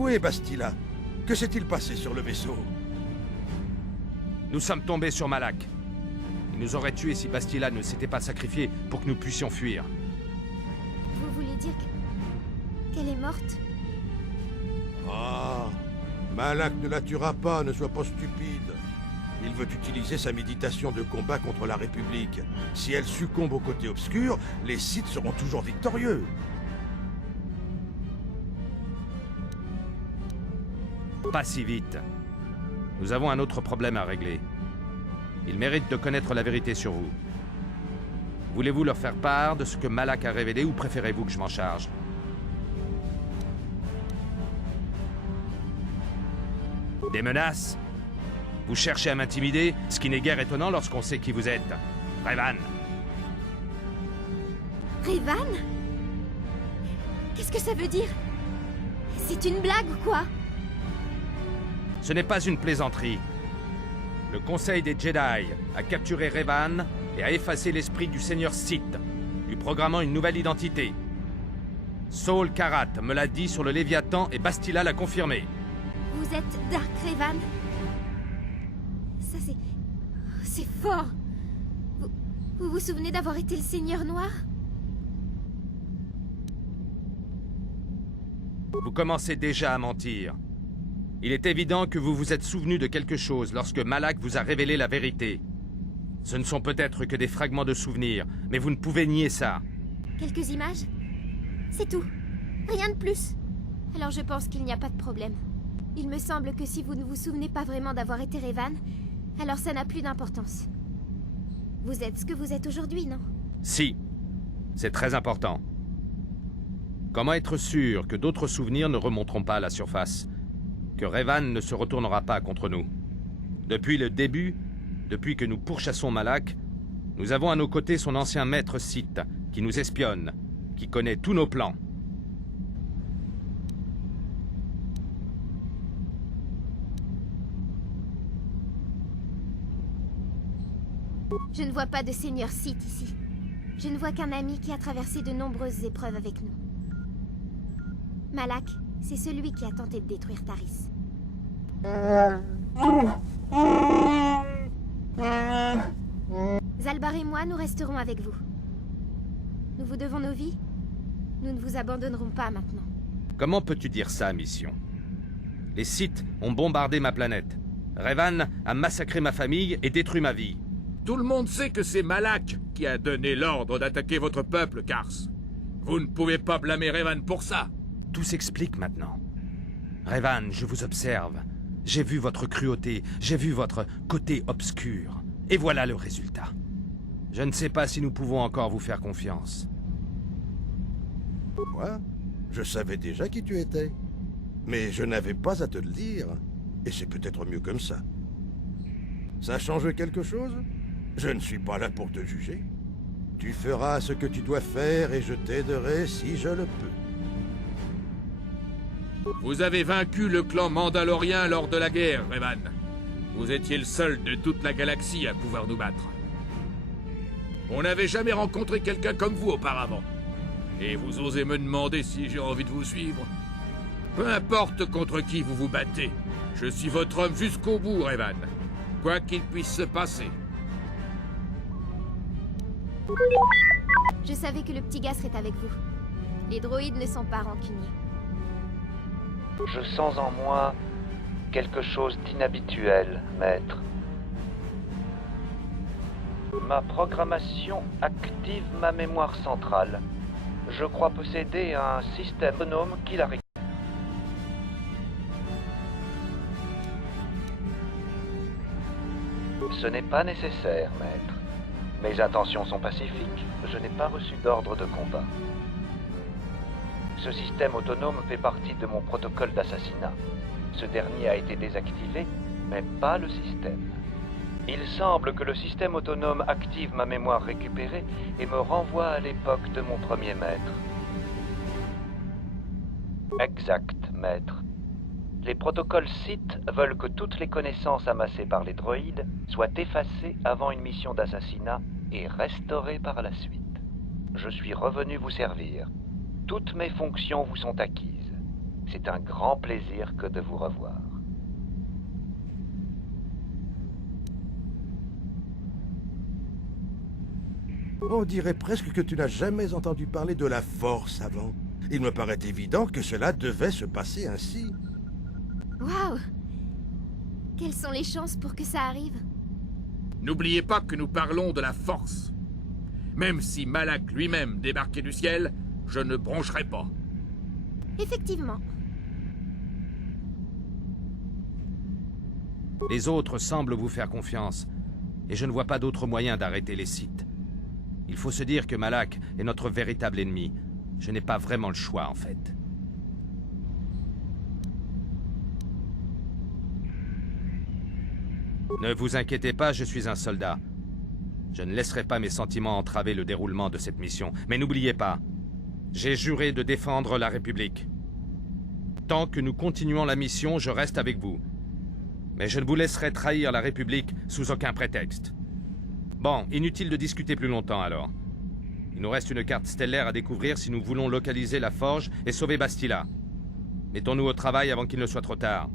Où est Bastila? Que s'est-il passé sur le vaisseau? Nous sommes tombés sur Malak. Il nous aurait tués si Bastila ne s'était pas sacrifié pour que nous puissions fuir. Vous voulez dire qu'elle est morte? Ah, Malak ne la tuera pas, ne sois pas stupide. Il veut utiliser sa méditation de combat contre la République. Si elle succombe au côté obscur, les Sith seront toujours victorieux. Pas si vite. Nous avons un autre problème à régler. Ils méritent de connaître la vérité sur vous. Voulez-vous leur faire part de ce que Malak a révélé ou préférez-vous que je m'en charge? Des menaces? Vous cherchez à m'intimider, ce qui n'est guère étonnant lorsqu'on sait qui vous êtes. Revan. Revan? Qu'est-ce que ça veut dire? C'est une blague ou quoi? Ce n'est pas une plaisanterie. Le Conseil des Jedi a capturé Revan et a effacé l'esprit du Seigneur Sith, lui programmant une nouvelle identité. Saul Karat me l'a dit sur le Léviathan et Bastila l'a confirmé. Vous êtes Dark Revan? Ça c'est fort. Vous vous souvenez d'avoir été le Seigneur Noir? Vous commencez déjà à mentir. Il est évident que vous vous êtes souvenu de quelque chose lorsque Malak vous a révélé la vérité. Ce ne sont peut-être que des fragments de souvenirs, mais vous ne pouvez nier ça. Quelques images? C'est tout. Rien de plus. Alors je pense qu'il n'y a pas de problème. Il me semble que si vous ne vous souvenez pas vraiment d'avoir été Revan, alors ça n'a plus d'importance. Vous êtes ce que vous êtes aujourd'hui, non? Si. C'est très important. Comment être sûr que d'autres souvenirs ne remonteront pas à la surface? Que Revan ne se retournera pas contre nous? Depuis le début, depuis que nous pourchassons Malak, nous avons à nos côtés son ancien maître Sith, qui nous espionne, qui connaît tous nos plans. Je ne vois pas de Seigneur Sith ici. Je ne vois qu'un ami qui a traversé de nombreuses épreuves avec nous. Malak, c'est celui qui a tenté de détruire Taris. Zalbar et moi, nous resterons avec vous. Nous vous devons nos vies. Nous ne vous abandonnerons pas maintenant. Comment peux-tu dire ça, Mission? Les Sith ont bombardé ma planète. Revan a massacré ma famille et détruit ma vie. Tout le monde sait que c'est Malak qui a donné l'ordre d'attaquer votre peuple, Kars. Vous ne pouvez pas blâmer Revan pour ça. Tout s'explique maintenant. Revan, je vous observe. J'ai vu votre cruauté, j'ai vu votre côté obscur. Et voilà le résultat. Je ne sais pas si nous pouvons encore vous faire confiance. Moi, je savais déjà qui tu étais. Mais je n'avais pas à te le dire. Et c'est peut-être mieux comme ça. Ça change quelque chose? Je ne suis pas là pour te juger. Tu feras ce que tu dois faire et je t'aiderai si je le peux. Vous avez vaincu le clan mandalorien lors de la guerre, Revan. Vous étiez le seul de toute la galaxie à pouvoir nous battre. On n'avait jamais rencontré quelqu'un comme vous auparavant. Et vous osez me demander si j'ai envie de vous suivre? Peu importe contre qui vous vous battez, je suis votre homme jusqu'au bout, Revan. Quoi qu'il puisse se passer. Je savais que le petit gars serait avec vous. Les droïdes ne sont pas rancuniers. Je sens en moi quelque chose d'inhabituel, maître. Ma programmation active ma mémoire centrale. Je crois posséder un système autonome qui la récupère. Ce n'est pas nécessaire, maître. Mes intentions sont pacifiques. Je n'ai pas reçu d'ordre de combat. Ce système autonome fait partie de mon protocole d'assassinat. Ce dernier a été désactivé, mais pas le système. Il semble que le système autonome active ma mémoire récupérée et me renvoie à l'époque de mon premier maître. Exact, maître. Les protocoles Sith veulent que toutes les connaissances amassées par les droïdes soient effacées avant une mission d'assassinat et restaurées par la suite. Je suis revenu vous servir. Toutes mes fonctions vous sont acquises. C'est un grand plaisir que de vous revoir. On dirait presque que tu n'as jamais entendu parler de la force avant. Il me paraît évident que cela devait se passer ainsi. Waouh! Quelles sont les chances pour que ça arrive? N'oubliez pas que nous parlons de la force. Même si Malak lui-même débarquait du ciel, je ne broncherai pas. Effectivement. Les autres semblent vous faire confiance, et je ne vois pas d'autre moyen d'arrêter les Sith. Il faut se dire que Malak est notre véritable ennemi. Je n'ai pas vraiment le choix, en fait. Ne vous inquiétez pas, je suis un soldat. Je ne laisserai pas mes sentiments entraver le déroulement de cette mission. Mais n'oubliez pas, j'ai juré de défendre la République. Tant que nous continuons la mission, je reste avec vous. Mais je ne vous laisserai trahir la République sous aucun prétexte. Bon, inutile de discuter plus longtemps alors. Il nous reste une carte stellaire à découvrir si nous voulons localiser la forge et sauver Bastila. Mettons-nous au travail avant qu'il ne soit trop tard.